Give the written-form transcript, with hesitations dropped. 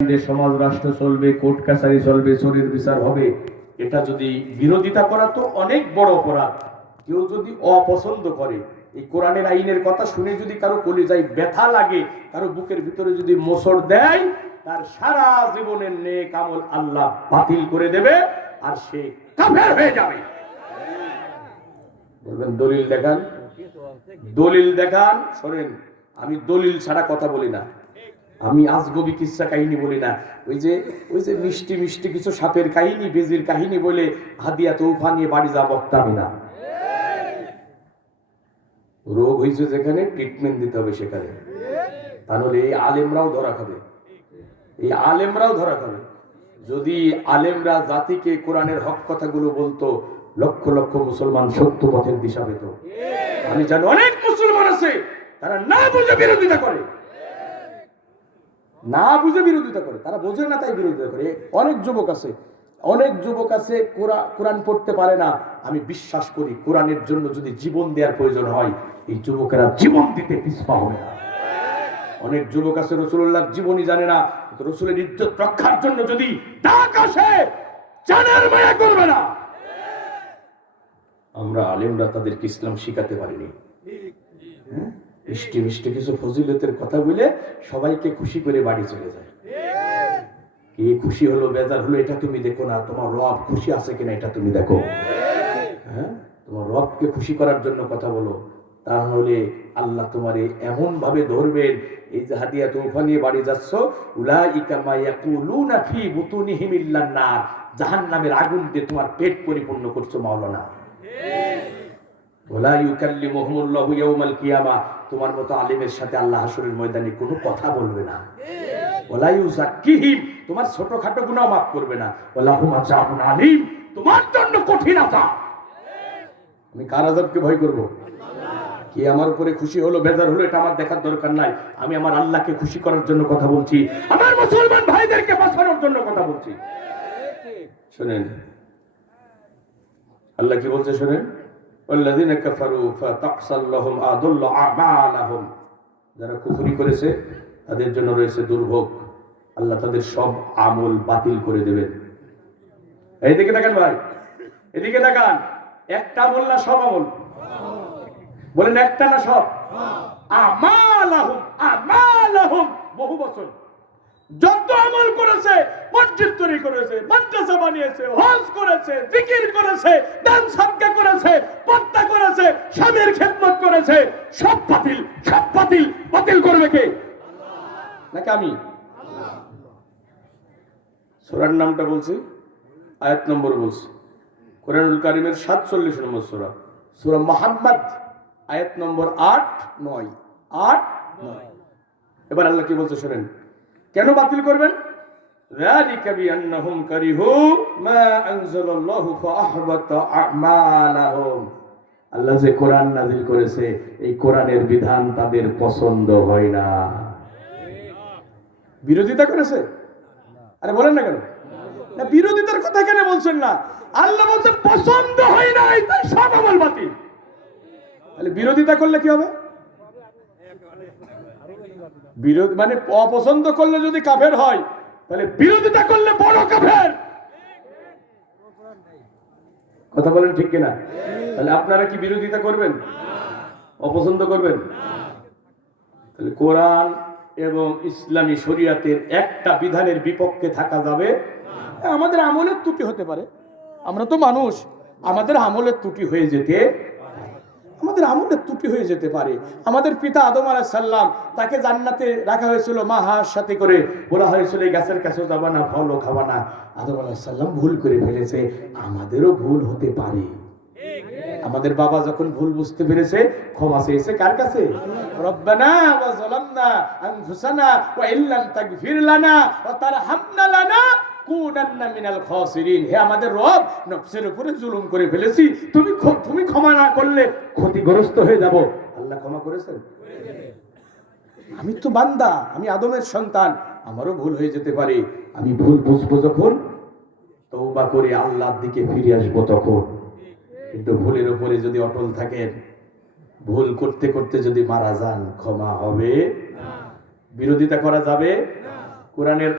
সমাজ রাষ্ট্র চলবে, কোর্ট কাছারি চলবে, চোরের বিচার হবে, এটা যদি বিরোধিতা করা তো অনেক বড় অপরাধ। কেউ যদি অপছন্দ করে, এই কোরআনের আইনের কথা শুনে যদি কারো কলিজায় ব্যথা লাগে, কারো বুকের ভিতরে যদি মোচড় দেয়, তার সারা জীবনের নেক আমল আল্লাহ বাতিল করে দেবে আর সে কাফের হয়ে যাবে। বলবেন দলিল দেখান, দলিল দেখান। শোনেন, আমি দলিল ছাড়া কথা বলি না, আমি আজগবি কিচ্ছা কাহিনী বলি না। ওই যে মিষ্টি মিষ্টি কিছু সাপের কাহিনী, বেজির কাহিনী বলে হাদিয়া তৌফা নিয়ে বাড়ি যা বক্তা আমি না। রোগ হয়েছে যেখানে ট্রিটমেন্ট দিতে হবে সেখানে, তাহলে এই আলেমরাও ধরা খাবে, এই আলেমরাও ধরা খাবে। যদি আলেমরা জাতিকে কোরআনের হক কথাগুলো বলতো, লক্ষ লক্ষ মুসলমান সত্য পথের দিশা পেত। আমি জানি অনেক মুসলমান আছে তারা না বুঝে বিরোধিতা করে, না বুঝে বিরোধিতা করে, তারা বোঝে না তাই বিরোধিতা করে। অনেক যুবক আছে কোরআন পড়তে পারে না। আমি বিশ্বাস করি কোরআনের জন্য যদি জীবন দেওয়ার প্রয়োজন হয়, এই যুবকেরা জীবন দিতে পিছপা হবে না। অনেক যুবক আছে রাসূলুল্লাহর জীবনী জানে না, রাসূলের ইজ্জত রক্ষার জন্য যদি ডাক আসে জানের মায়া করবে না। আমরা আলেমরা তাদেরকে ইসলাম শিখাতে পারিনি। মিষ্টি মিষ্টি কিছু ফজিলতের কথা বলে সবাইকে খুশি করে বাড়ি চলে যায়। কে খুশি হলো বেজার হলো এটা তুমি দেখো না, তোমার রব খুশি আছে কিনা এটা তুমি দেখো। হ্যাঁ, তোমার রবকে খুশি করার জন্য কথা বলো, তাহলে আল্লাহ তোমারে এমন ভাবে ধরবেন। এই যে হাদিয়া তৌফা নিয়ে বাড়ি যাচ্ছ, উলাইকা মা ইয়াকুলুনা ফি বুতুনিহিম ইল্লান নার, জাহান্নামের আগুন দিয়ে তোমার পেট পরিপূর্ণ করছো মাওলানা। ওয়ালা ইউকাল্লিমুহুমুল্লাহু ইয়াওমাল কিয়ামাহ, তোমার মতো আলেমের সাথে আল্লাহ হাসরের ময়দানে কোনো কথা বলবে না। ওয়ালা ইউযাক্কিহিম, তোমার ছোটখাটো গুনাহ মাফ করবে না। ওয়ালাহুম আযাবুন আলীম, তোমার জন্য কঠিন আযাব। আমি কার আযাবকে ভয় করব? কি আমার উপরে খুশি হলো বেজার হলো এটা আমার দেখার দরকার নাই। আমি আমার আল্লাহকে খুশি করার জন্য কথা বলছি, আমার মুসলমান ভাইদেরকে বাঁচানোর জন্য কথা বলছি। শুনেন আল্লাহ কি বলছে, শুনেন, ওয়াল্লাযিনা কাফারু ফাতাহসাল লাহুম আদাল্লু আমালাহুম, যারা কুফরি করেছে তাদের জন্য রয়েছে দুর্ভোগ, আল্লাহ তাদের সব আমল বাতিল করে দেবেন। এইদিকে দেখেন ভাই, এদিকে দেখান, একটা আমল না সব আমল? বলেন একটা না সব? আমালাহুম, আমালাহুম, বহু বছর যত আমল করেছে, মসজিদ তৈরি করেছে, মাদ্রাসা বানিয়েছে, হজ করেছে, জিকির করেছে, দান সাদকা করেছে, পর্দা করেছে, স্বামীর খেদমত করেছে, সব বাতিল, সব বাতিল। বাতিল করবে কে? নাকি আমি? সূরার নামটা বলছি, আয়াত নম্বর বলছি। কোরআনুল কারীমের 47 নম্বর সূরা, সূরা মুহাম্মদ, আয়াত নম্বর 8-9, 8-9। এবার আল্লাহ কি বলছে শুনেন, কেন বাতিল করবেন? যালিকা বিআন্নাহুম কারিহু মা আনজালাল্লাহু ফাআহবাতা আমালাহুম, আল্লাহ যে কোরআন নাযিল করেছে এই কোরআনের বিধান তাদের পছন্দ হয় না, বিরোধিতা করেছে। আরে বলেন না কেন? না, বিরোধিতার কথা কেন বলছেন না? আল্লাহ বলছে পছন্দ হয় না, তাই সব আমল বাতিল। তাহলে বিরোধিতা করলে কি হবে? বিরোধ মানে অপছন্দ করলে যদি কাফের হয়, তাহলে বিরোধিতা করলে বড় কাফের। কথা বলেন ঠিক কিনা? তাহলে আপনারা কি বিরোধিতা করবেন? অপছন্দ করবেন? তাহলে কোরআন এবং ইসলামী শরীয়তের একটা বিধানের বিপক্ষে থাকা যাবে? আমাদের আমলের ত্রুটি হতে পারে, আমরা তো মানুষ, আমাদের আমলের ত্রুটি হয়ে যেতে পারে। আমাদের পিতা আদম আলাইহিস সালাম, তাকে জান্নাতে রাখা হয়েছিল, মা হাঁস সাথে করে বলা হয়েছিল এই গাছের কাছে যাবা না, ফলও খাবা না। আদম আলাইহিস সালাম ভুল করে ফেলেছে, আমাদেরও ভুল হতে পারে। আমাদের বাবা যখন ভুল বুঝতে পেরেছে, ক্ষমা চেয়েছে কার কাছে? রব্বানা ওয়া যালামনা আনফুসানা ওয়া ইল্লাম তাগফির লানা ওয়া তারহামনা লানাকুনান্না মিনাল খাসিরিন। হে আমাদের রব, নফসের উপরে জুলুম করে ফেলেছি, তুমি ক্ষমা না করলে ক্ষতিগ্রস্ত হয়ে যাব। আল্লাহ ক্ষমা করেছেন? আমি তো বান্দা, আমি আদমের সন্তান, আমারও ভুল হয়ে যেতে পারে। আমি ভুল বুঝবো যখন, তওবা করে আল্লাহর দিকে ফিরে আসবো তখন। কিন্তু ভুলের উপরে যদি অটল থাকেন, ভুল করতে করতে যদি মারা যান, ক্ষমা হবে না, বিরোধিতা করা যাবে। কোরআনের